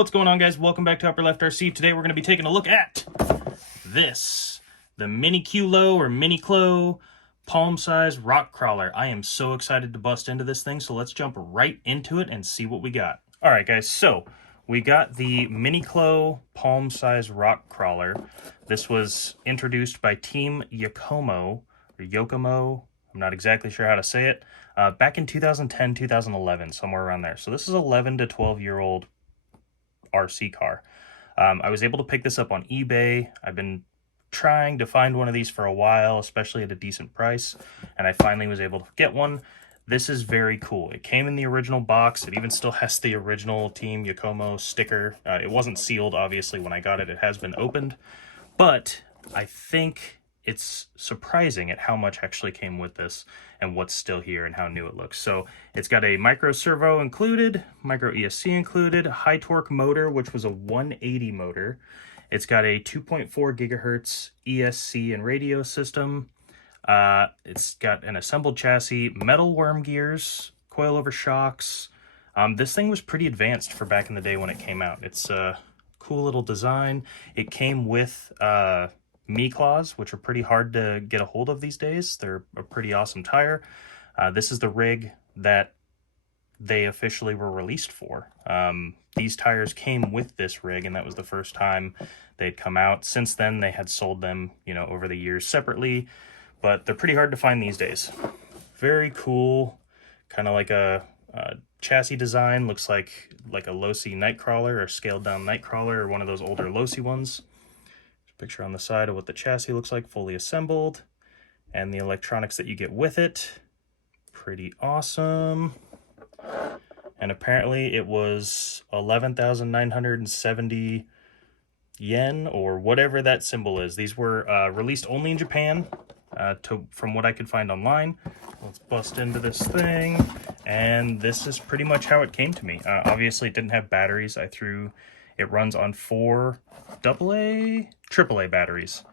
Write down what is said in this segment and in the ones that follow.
What's going on, guys? Welcome back to Upper Left RC. Today we're going to be taking a look at this, the MiniQlo or MiniQlo palm-size rock crawler. I am so excited to bust into this thing, so let's jump right into it and see what we got. All right, guys, so we got the MiniQlo palm-size rock crawler. This was introduced by Team Yokomo, or Yokomo, I'm not exactly sure how to say it, back in 2010, 2011, somewhere around there. So this is 11 to 12-year-old RC car. I was able to pick this up on eBay. I've been trying to find one of these for a while, especially at a decent price, and I finally was able to get one. This is very cool. It came in the original box. It even still has the original Team Yokomo sticker. It wasn't sealed, obviously, when I got it. It has been opened, but I think it's surprising at how much actually came with this and what's still here and how new it looks. So it's got a micro servo included, micro ESC included, high torque motor, which was a 180 motor. It's got a 2.4 gigahertz ESC and radio system. It's got an assembled chassis, metal worm gears, coilover shocks. This thing was pretty advanced for back in the day when it came out. It's a cool little design. It came with Miclaws, which are pretty hard to get a hold of these days. They're a pretty awesome tire. This is the rig that they officially were released for. These tires came with this rig, and that was the first time they'd come out. Since then, they had sold them, over the years separately, but they're pretty hard to find these days. Very cool, kind of like a chassis design. Looks like a low-C Nightcrawler or scaled-down Nightcrawler or one of those older low-C ones. Picture on the side of what the chassis looks like, fully assembled, and the electronics that you get with it. Pretty awesome. And apparently it was 11,970 yen, or whatever that symbol is. These were released only in Japan, from what I could find online. Let's bust into this thing, and this is pretty much how it came to me. Obviously it didn't have batteries. It runs on 4 AAA batteries.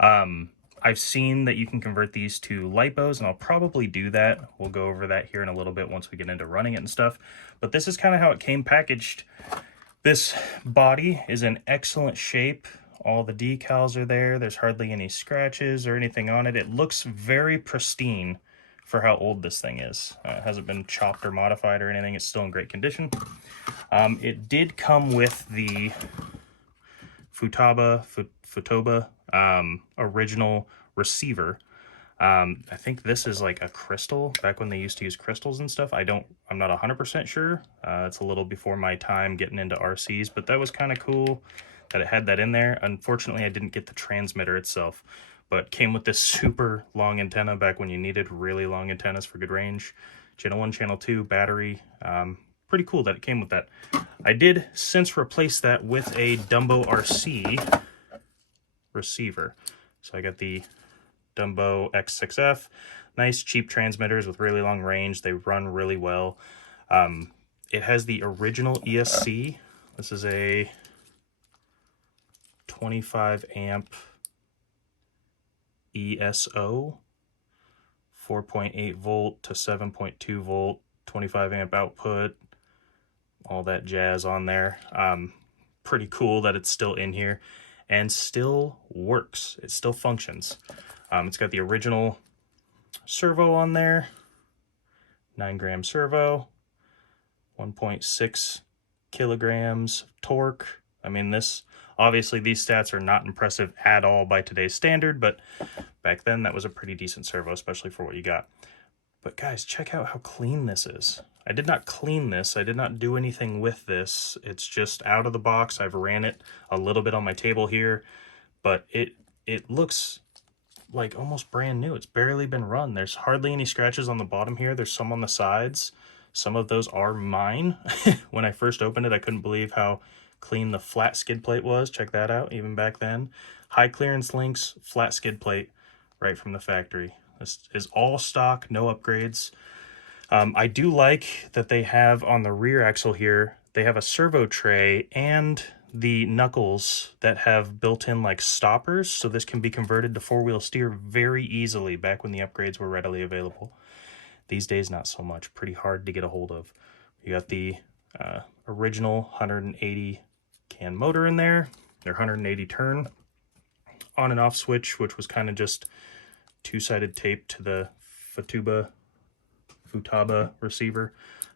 I've seen that you can convert these to lipos, and I'll probably do that. We'll go over that here in a little bit once we get into running it and stuff. But this is kind of how it came packaged. This body is in excellent shape. All the decals are there. There's hardly any scratches or anything on it. It looks very pristine for how old this thing is. It hasn't been chopped or modified or anything. It's still in great condition. It did come with the Futoba original receiver. I think this is like a crystal, back when they used to use crystals and stuff. I'm not 100% sure. It's a little before my time getting into RCs, but that was kind of cool that it had that in there. Unfortunately, I didn't get the transmitter itself, but came with this super long antenna back when you needed really long antennas for good range. Channel 1, channel 2, battery. Pretty cool that it came with that. I did since replace that with a Dumbo RC receiver. So I got the Dumbo X6F. Nice cheap transmitters with really long range. They run really well. It has the original ESC. This is a 25 amp ESO, 4.8 volt to 7.2 volt, 25 amp output, all that jazz on there. Pretty cool that it's still in here and still works. It still functions. It's got the original servo on there, 9-gram servo, 1.6 kilograms torque. I mean, obviously these stats are not impressive at all by today's standard, but back then that was a pretty decent servo, especially for what you got. But guys, check out how clean this is. I did not clean this. I did not do anything with this. It's just out of the box. I've ran it a little bit on my table here, but it looks like almost brand new. It's barely been run. There's hardly any scratches on the bottom here. There's some on the sides. Some of those are mine. When I first opened it, I couldn't believe how clean the flat skid plate was. Check that out, even back then. High clearance links, flat skid plate right from the factory. This is all stock, no upgrades. I do like that they have on the rear axle here, they have a servo tray and the knuckles that have built-in like stoppers, so this can be converted to four-wheel steer very easily back when the upgrades were readily available. These days, not so much. Pretty hard to get a hold of. You got the Original 180 can motor in there, their 180 turn on and off switch, which was kind of just two-sided tape to the Futaba receiver.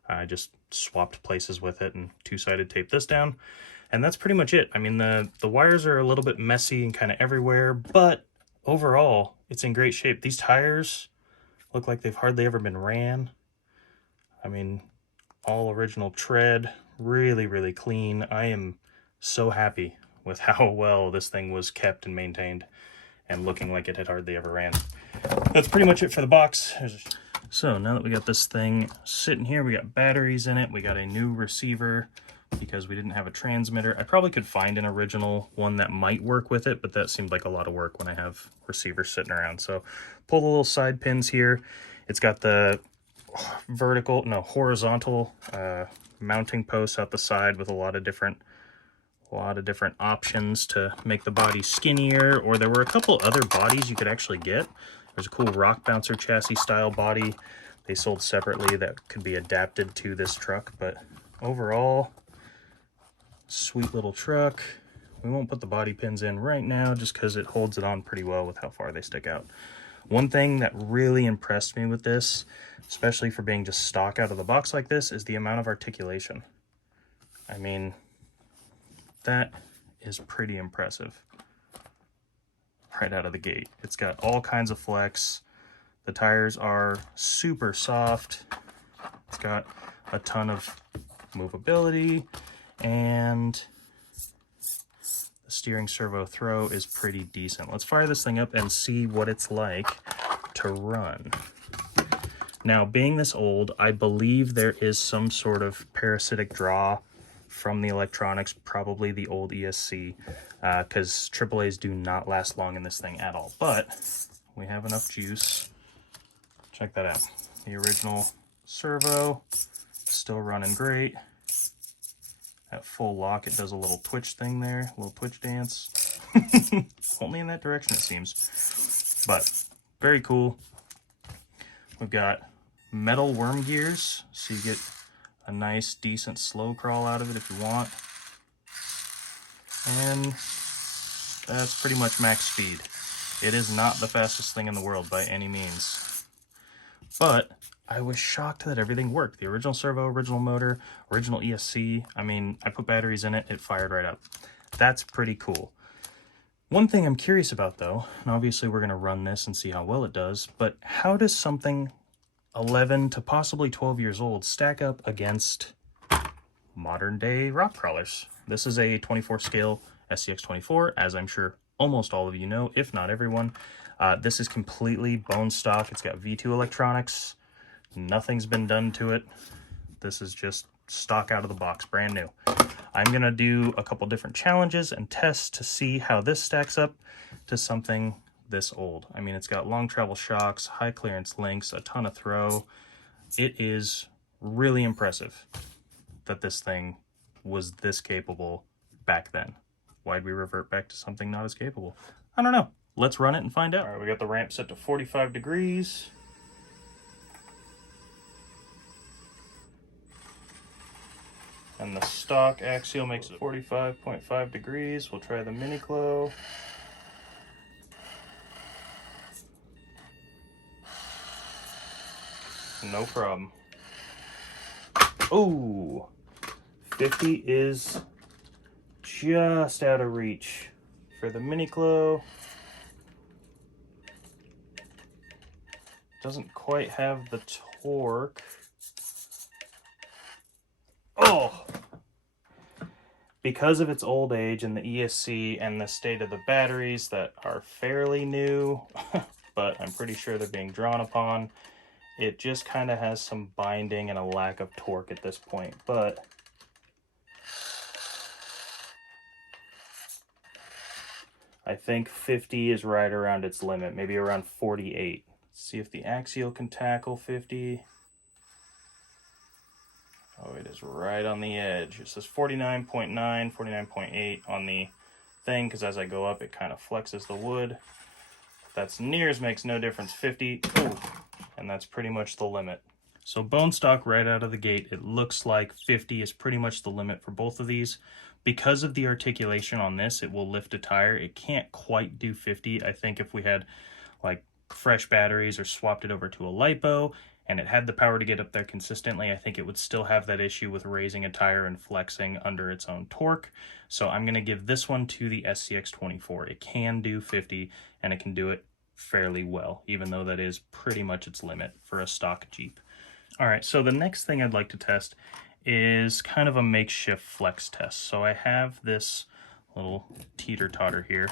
I just swapped places with it and two-sided taped this down, and that's pretty much it. I mean, the wires are a little bit messy and kind of everywhere, but overall it's in great shape. These tires look like they've hardly ever been ran. I mean, all original tread, really clean. I am so happy with how well this thing was kept and maintained and looking like it had hardly ever ran. That's pretty much it for the box. So now that we got this thing sitting here, we got batteries in it, we got a new receiver because we didn't have a transmitter. I probably could find an original one that might work with it, but that seemed like a lot of work when I have receivers sitting around. So pull the little side pins here. It's got the horizontal mounting posts out the side with a lot of different options to make the body skinnier, or there were a couple other bodies you could actually get. There's a cool rock bouncer chassis style body they sold separately that could be adapted to this truck, but overall, sweet little truck. We won't put the body pins in right now just because it holds it on pretty well with how far they stick out. One thing that really impressed me with this, especially for being just stock out of the box like this, is the amount of articulation. I mean, that is pretty impressive right out of the gate. It's got all kinds of flex. The tires are super soft. It's got a ton of movability, and the steering servo throw is pretty decent. Let's fire this thing up and see what it's like to run. Now, being this old, I believe there is some sort of parasitic draw from the electronics, probably the old ESC, because AAAs do not last long in this thing at all. But we have enough juice. Check that out. The original servo, still running great. At full lock, it does a little twitch thing there, a little twitch dance. Only in that direction, it seems. But very cool. We've got metal worm gears, so you get a nice, decent slow crawl out of it if you want. And that's pretty much max speed. It is not the fastest thing in the world by any means. But I was shocked that everything worked. The original servo, original motor, original ESC. I mean, I put batteries in it, it fired right up. That's pretty cool. One thing I'm curious about though, and obviously we're gonna run this and see how well it does, but how does something 11 to possibly 12 years old stack up against modern day rock crawlers? This is a 24 scale Scx24, as I'm sure almost all of you know, if not everyone. This is completely bone stock. It's got V2 electronics. Nothing's been done to it. This is just stock out of the box, brand new. I'm gonna do a couple different challenges and tests to see how this stacks up to something this old. I mean, it's got long travel shocks, high clearance links, a ton of throw. It is really impressive that this thing was this capable back then. Why'd we revert back to something not as capable? I don't know. Let's run it and find out. All right, we got the ramp set to 45 degrees. And the stock axial makes it 45.5 degrees. We'll try the MiniQlo. No problem. Oh, 50 is just out of reach for the MiniQlo. Doesn't quite have the torque. Oh! Because of its old age and the ESC and the state of the batteries that are fairly new, but I'm pretty sure they're being drawn upon, it just kind of has some binding and a lack of torque at this point. But I think 50 is right around its limit, maybe around 48. Let's see if the axial can tackle 50. Oh, it is right on the edge. It says 49.9, 49.8 on the thing, because as I go up, it kind of flexes the wood. That's nears makes no difference. 50, ooh, and that's pretty much the limit. So bone stock right out of the gate, it looks like 50 is pretty much the limit for both of these. Because of the articulation on this, it will lift a tire. It can't quite do 50. I think if we had like fresh batteries or swapped it over to a lipo and it had the power to get up there consistently, I think it would still have that issue with raising a tire and flexing under its own torque. So I'm going to give this one to the Scx24. It can do 50 and it can do it fairly well, even though that is pretty much its limit for a stock Jeep. All right, so the next thing I'd like to test is kind of a makeshift flex test. So I have this little teeter-totter here.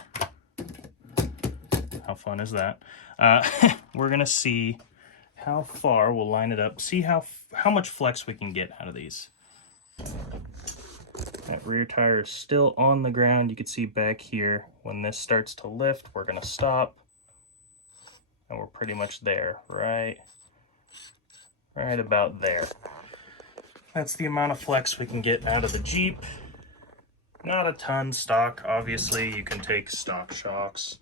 How fun is that? We're gonna see how far we'll line it up, see how much flex we can get out of these. That rear tire is still on the ground. You can see back here, when this starts to lift, we're gonna stop. And we're pretty much there, right about there. That's the amount of flex we can get out of the Jeep. Not a ton stock. Obviously, you can take stock shocks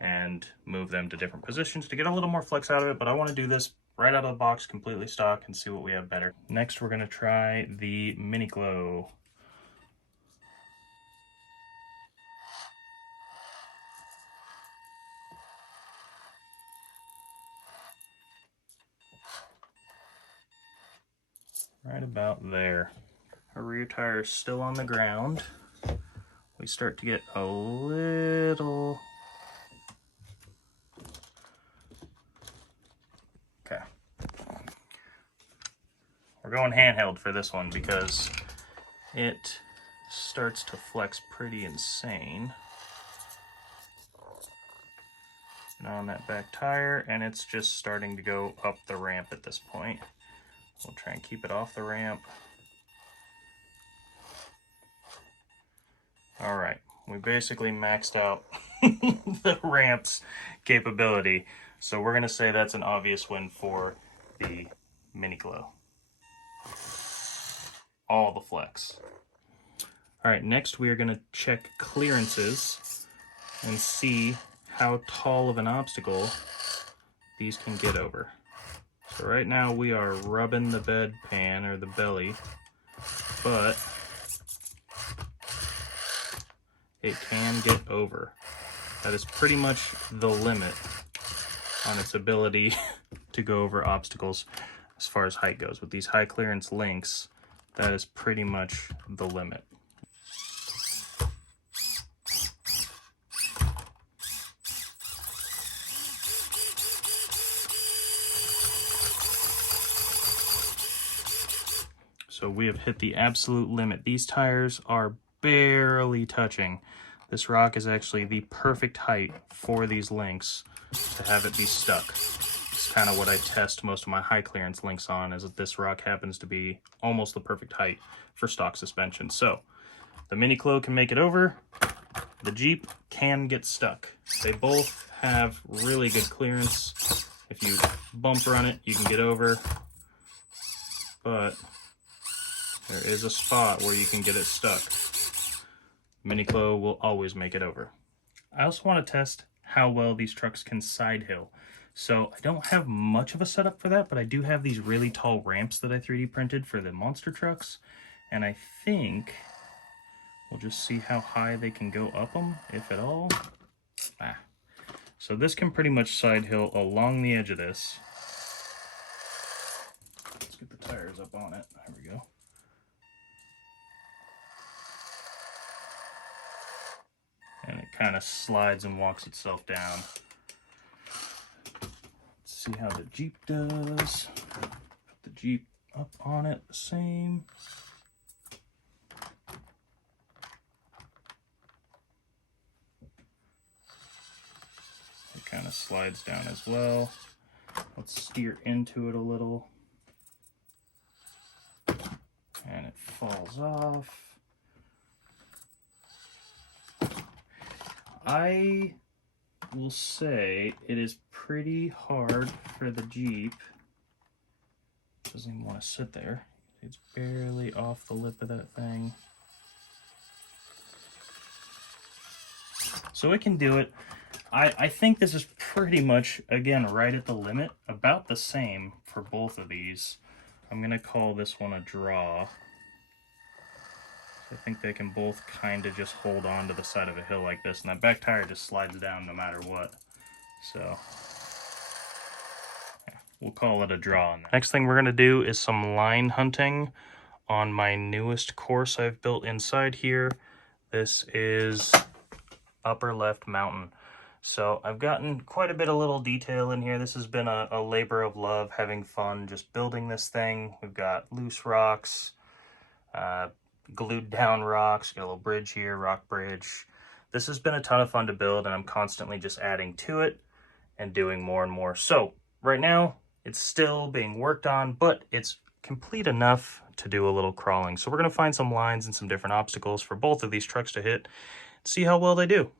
and move them to different positions to get a little more flex out of it, but I want to do this right out of the box, completely stock, and see what we have better. Next, we're going to try the MiniQlo. Right about there. Our rear tire is still on the ground. We start to get a little... Okay. We're going handheld for this one because it starts to flex pretty insane. Now on that back tire, and it's just starting to go up the ramp at this point. We'll try and keep it off the ramp. All right, we basically maxed out the ramp's capability. So we're gonna say that's an obvious win for the MiniQlo. All the flex. All right, next we are gonna check clearances and see how tall of an obstacle these can get over. So right now we are rubbing the bedpan or the belly, but it can get over. That is pretty much the limit on its ability to go over obstacles as far as height goes. With these high clearance links, that is pretty much the limit. So we have hit the absolute limit. These tires are barely touching. This rock is actually the perfect height for these links to have it be stuck. It's kind of what I test most of my high clearance links on, is that this rock happens to be almost the perfect height for stock suspension. So the MiniQlo can make it over. The Jeep can get stuck. They both have really good clearance. If you bump run it, you can get over, but there is a spot where you can get it stuck. MiniQlo will always make it over. I also want to test how well these trucks can side hill. So I don't have much of a setup for that, but I do have these really tall ramps that I 3D printed for the monster trucks. And I think we'll just see how high they can go up them, if at all. So this can pretty much side hill along the edge of this. Let's get the tires up on it. There we go. And it kind of slides and walks itself down. Let's see how the Jeep does. Put the Jeep up on it the same. It kind of slides down as well. Let's steer into it a little. And it falls off. I will say it is pretty hard for the Jeep. Doesn't even want to sit there. It's barely off the lip of that thing. So it can do it. I think this is pretty much, again, right at the limit. About the same for both of these. I'm going to call this one a draw. I think they can both kind of just hold on to the side of a hill like this, and that back tire just slides down no matter what. So yeah, we'll call it a draw on that. Next thing we're going to do is some line hunting on my newest course I've built inside here. This is upper left mountain. So I've gotten quite a bit of little detail in here. This has been a labor of love, having fun just building this thing. We've got loose rocks, glued down rocks, got a little bridge here, rock bridge. This has been a ton of fun to build, and I'm constantly just adding to it and doing more and more. So right now it's still being worked on, but it's complete enough to do a little crawling. So we're going to find some lines and some different obstacles for both of these trucks to hit, see how well they do.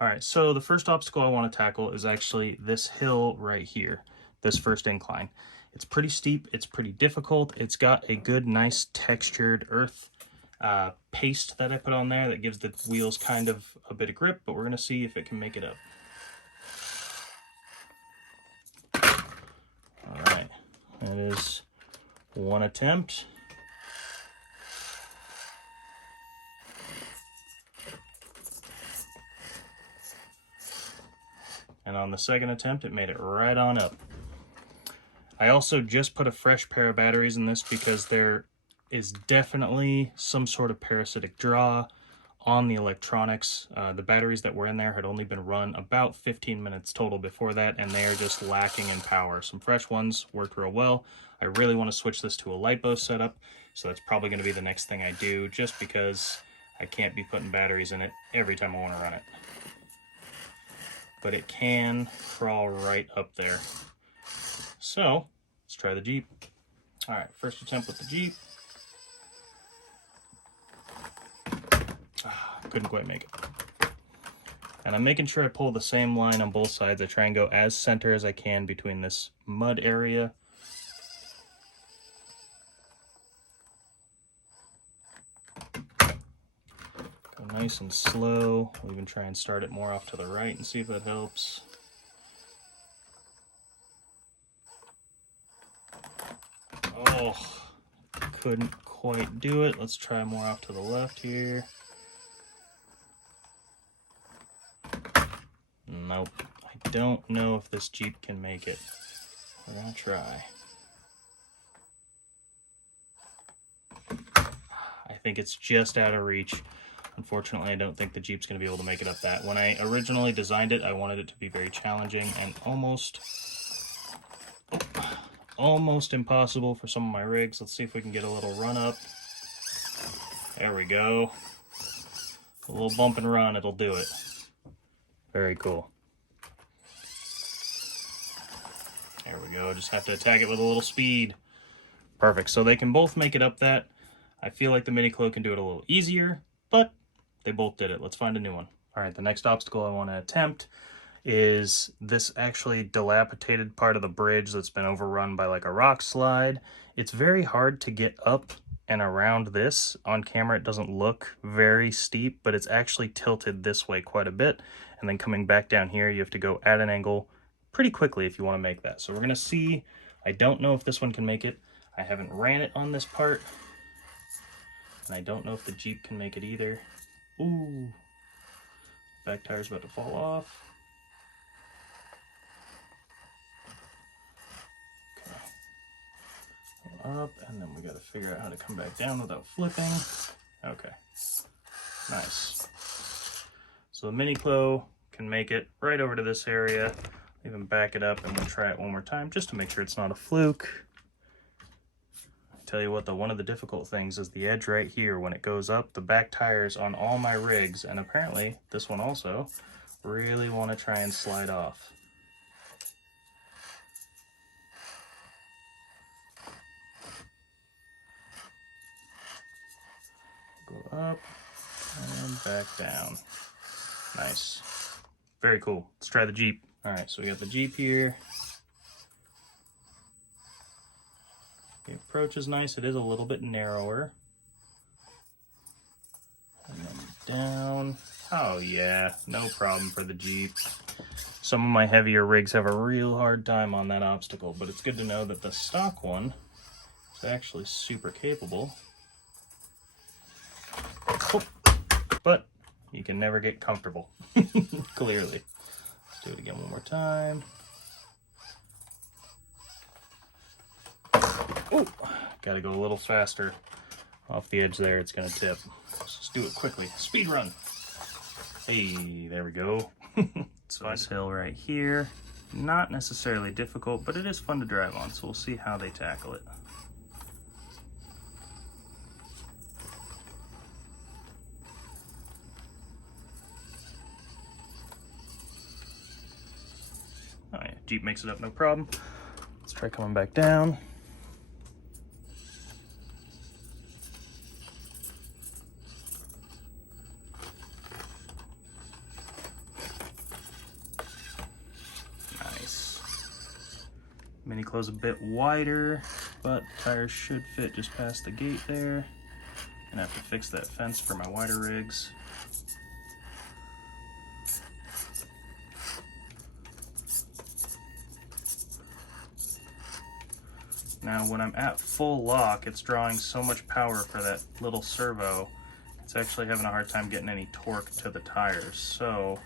All right, so the first obstacle I want to tackle is actually this hill right here, this first incline. It's pretty steep, it's pretty difficult. It's got a good, nice textured earth paste that I put on there that gives the wheels kind of a bit of grip, but we're going to see if it can make it up. All right, that is one attempt. And on the second attempt, it made it right on up. I also just put a fresh pair of batteries in this because there is definitely some sort of parasitic draw on the electronics. The batteries that were in there had only been run about 15 minutes total before that, and they are just lacking in power. Some fresh ones worked real well. I really want to switch this to a LightBow setup, so that's probably going to be the next thing I do, just because I can't be putting batteries in it every time I want to run it. But it can crawl right up there. So let's try the Jeep. All right, first attempt with the Jeep. Couldn't quite make it. And I'm making sure I pull the same line on both sides. I try and go as center as I can between this mud area. Go nice and slow. We'll even try and start it more off to the right and see if that helps. Oh, couldn't quite do it. Let's try more off to the left here. Nope. I don't know if this Jeep can make it. We're gonna try. I think it's just out of reach. Unfortunately, I don't think the Jeep's gonna be able to make it up that. When I originally designed it, I wanted it to be very challenging and almost impossible for some of my rigs. Let's see if we can get a little run up. There we go. A little bump and run, it'll do it. Very cool. There we go, just have to attack it with a little speed. Perfect, so they can both make it up that. I feel like the MiniQlo can do it a little easier, but they both did it. Let's find a new one. All right, the next obstacle I want to attempt is this actually dilapidated part of the bridge that's been overrun by like a rock slide. It's very hard to get up and around this. On camera it doesn't look very steep, but it's actually tilted this way quite a bit, and then coming back down here you have to go at an angle pretty quickly if you want to make that. So we're gonna see. I don't know if this one can make it. I haven't ran it on this part, and I don't know if the Jeep can make it either. Ooh, back tire's about to fall off. Up, and then we got to figure out how to come back down without flipping. Okay, nice. So the MiniQlo can make it right over to this area. Even back it up, and we'll try it one more time just to make sure it's not a fluke. I tell you what, though, one of the difficult things is the edge right here. When it goes up, the back tires on all my rigs, and apparently this one also, really want to try and slide off. Go up and back down. Nice. Very cool. Let's try the Jeep. All right, so we got the Jeep here. The approach is nice. It is a little bit narrower. And then down. Oh yeah, no problem for the Jeep. Some of my heavier rigs have a real hard time on that obstacle, but it's good to know that the stock one is It's actually super capable. Oh, but you can never get comfortable, clearly. Let's do it again one more time. Oh, gotta go a little faster. Off the edge there, it's gonna tip. Let's just do it quickly. Speed run. Hey, there we go. So this hill right here, not necessarily difficult, but it is fun to drive on, so we'll see how they tackle it. Oh yeah, Jeep makes it up no problem. Let's try coming back down. MiniQlow's a bit wider, but tires should fit just past the gate there. Gonna have to fix that fence for my wider rigs. Now when I'm at full lock, it's drawing so much power for that little servo, it's actually having a hard time getting any torque to the tires. So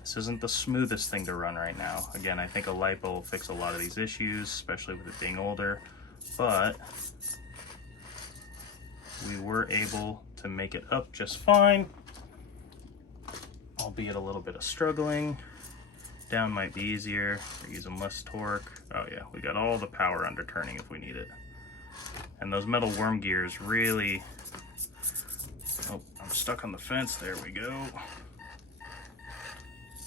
this isn't the smoothest thing to run right now. Again, I think a LiPo will fix a lot of these issues, especially with it being older, but we were able to make it up just fine, albeit a little bit of struggling. Down might be easier, we're using less torque. Oh yeah, we got all the power under turning if we need it. And those metal worm gears really, oh, I'm stuck on the fence, there we go.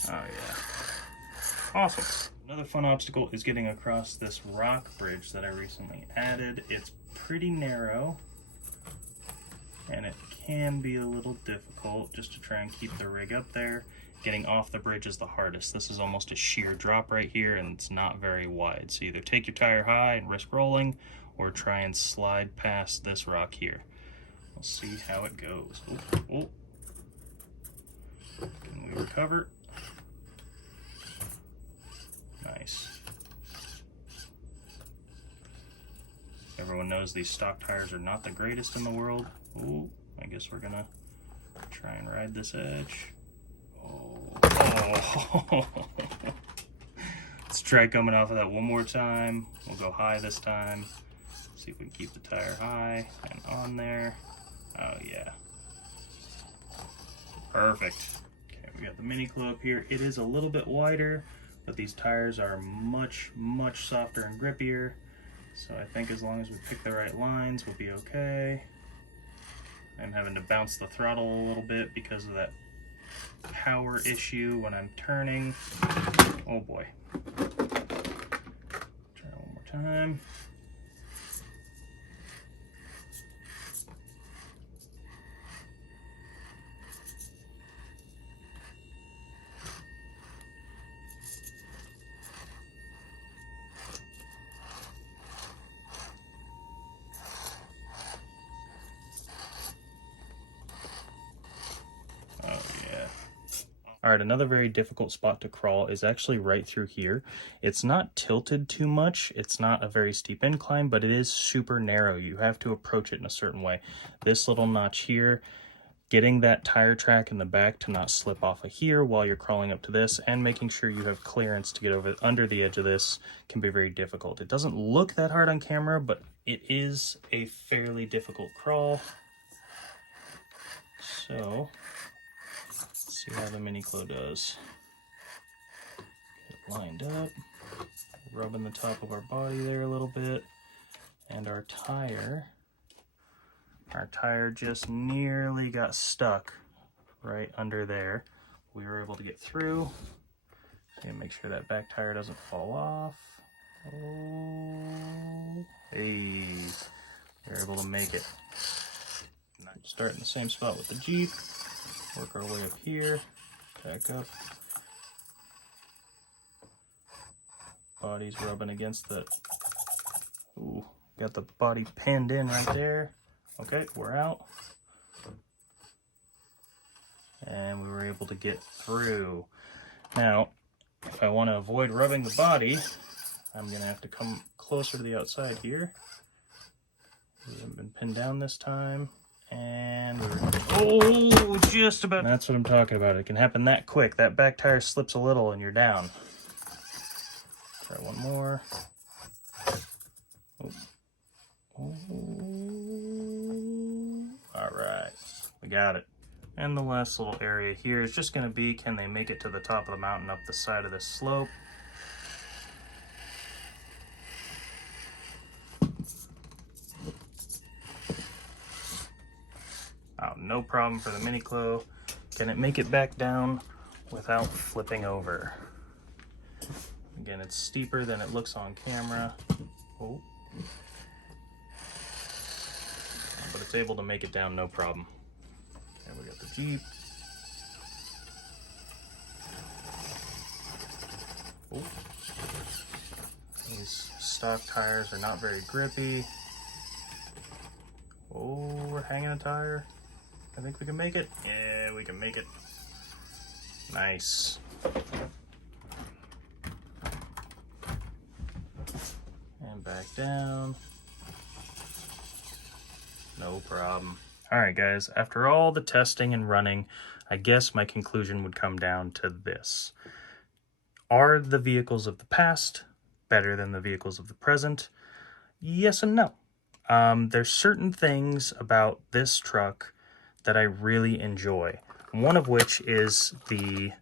Oh yeah, awesome. Another fun obstacle is getting across this rock bridge that I recently added. It's pretty narrow, and it can be a little difficult just to try and keep the rig up there. Getting off the bridge is the hardest. This is almost a sheer drop right here, and it's not very wide. So either take your tire high and risk rolling, or try and slide past this rock here. We'll see how it goes. Oh, oh. Can we recover? Nice. Everyone knows these stock tires are not the greatest in the world. Oh, I guess we're gonna try and ride this edge. Oh. Let's try coming off of that one more time. We'll go high this time. See if we can keep the tire high and on there. Oh yeah. Perfect. Okay, we got the MiniQlo up here. It is a little bit wider, but these tires are much softer and grippier. So I think as long as we pick the right lines, we'll be okay. I'm having to bounce the throttle a little bit because of that power issue when I'm turning. Oh boy. Try one more time. All right, another very difficult spot to crawl is actually right through here. It's not tilted too much. It's not a very steep incline, but it is super narrow. You have to approach it in a certain way. This little notch here, getting that tire track in the back to not slip off of here while you're crawling up to this, and making sure you have clearance to get over under the edge of this can be very difficult. It doesn't look that hard on camera, but it is a fairly difficult crawl. So see how the MiniQlo does. Get it lined up, rubbing the top of our body there a little bit, and our tire just nearly got stuck right under there. We were able to get through and make sure that back tire doesn't fall off. Oh, hey, we're able to make it. Start in the same spot with the Jeep. Work our way up here, back up. Body's rubbing against the, ooh, got the body pinned in right there. Okay, we're out. And we were able to get through. Now, if I want to avoid rubbing the body, I'm gonna have to come closer to the outside here. pin down this time. And oh, just about. That's what I'm talking about. It can happen that quick. That back tire slips a little and you're down. Try one more. Oh. All right, we got it. And the last little area here is just going to be, can they make it to the top of the mountain up the side of this slope? Oh, no problem for the MiniQlo. Can it make it back down without flipping over? Again, it's steeper than it looks on camera. Oh. But it's able to make it down no problem. And we got the Jeep. Oh. These stock tires are not very grippy. Oh, we're hanging a tire. I think we can make it. Yeah, we can make it. Nice. And back down. No problem. All right, guys, after all the testing and running, I guess my conclusion would come down to this. Are the vehicles of the past better than the vehicles of the present? Yes and no. There's certain things about this truck that I really enjoy. One of which is the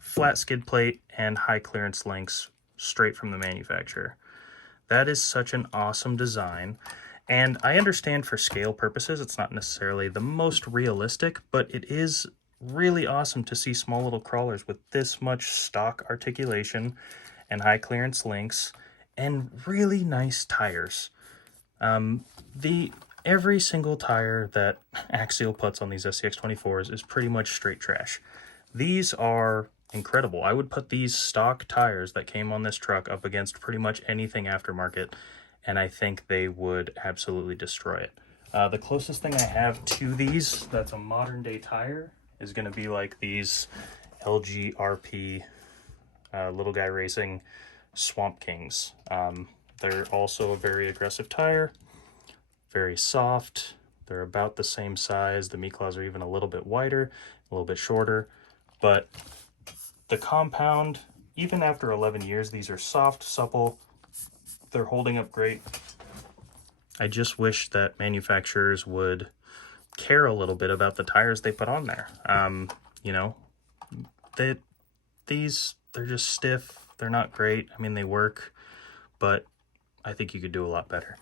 flat skid plate and high clearance links straight from the manufacturer. That is such an awesome design. And I understand for scale purposes, it's not necessarily the most realistic, but it is really awesome to see small little crawlers with this much stock articulation and high clearance links and really nice tires. Every single tire that Axial puts on these Scx24s is pretty much straight trash. These are incredible. I would put these stock tires that came on this truck up against pretty much anything aftermarket, and I think they would absolutely destroy it. The closest thing I have to these that's a modern day tire is going to be like these LGRP Little Guy Racing Swamp Kings. They're also a very aggressive tire, very soft. They're about the same size. The Miclaws are even a little bit wider, a little bit shorter, but the compound, even after 11 years, these are soft, supple. They're holding up great. I just wish that manufacturers would care a little bit about the tires they put on there. You know, they're just stiff. They're not great. I mean, they work, but I think you could do a lot better.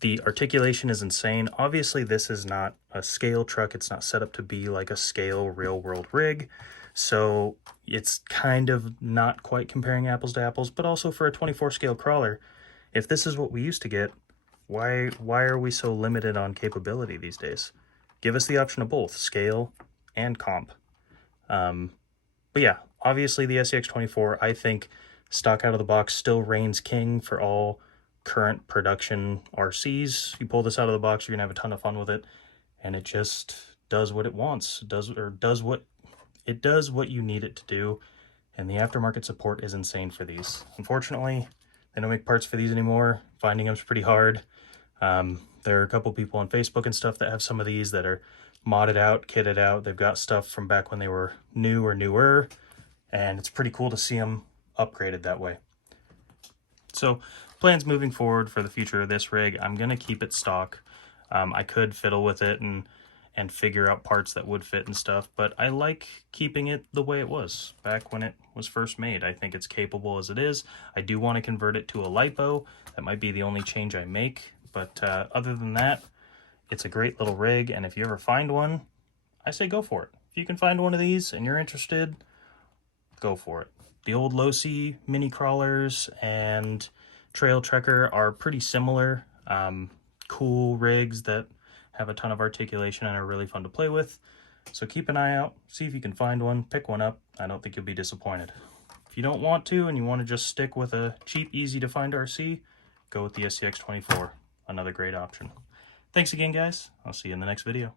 The articulation is insane. Obviously, this is not a scale truck. It's not set up to be like a scale real-world rig. So it's kind of not quite comparing apples to apples, but also for a 24 scale crawler, if this is what we used to get, why are we so limited on capability these days? Give us the option of both, scale and comp. But yeah, obviously the Scx24, I think stock out of the box still reigns king for all current production RCs. You pull this out of the box, you're gonna have a ton of fun with it, and it just does what it wants. It does what you need it to do, and the aftermarket support is insane for these. Unfortunately, they don't make parts for these anymore. Finding them's pretty hard. There are a couple people on Facebook and stuff that have some of these that are modded out, kitted out. They've got stuff from back when they were new or newer, and it's pretty cool to see them upgraded that way. So plans moving forward for the future of this rig, I'm going to keep it stock. I could fiddle with it and figure out parts that would fit and stuff, but I like keeping it the way it was back when it was first made. I think it's capable as it is. I do want to convert it to a lipo. That might be the only change I make, but other than that, it's a great little rig, and if you ever find one, I say go for it. If you can find one of these and you're interested, go for it. The old low-C mini crawlers and trail trekker are pretty similar. Cool rigs that have a ton of articulation and are really fun to play with. So keep an eye out, see if you can find one, pick one up. I don't think you'll be disappointed. If you don't want to and you want to just stick with a cheap, easy to find RC, go with the Scx24, another great option. Thanks again, guys. I'll see you in the next video.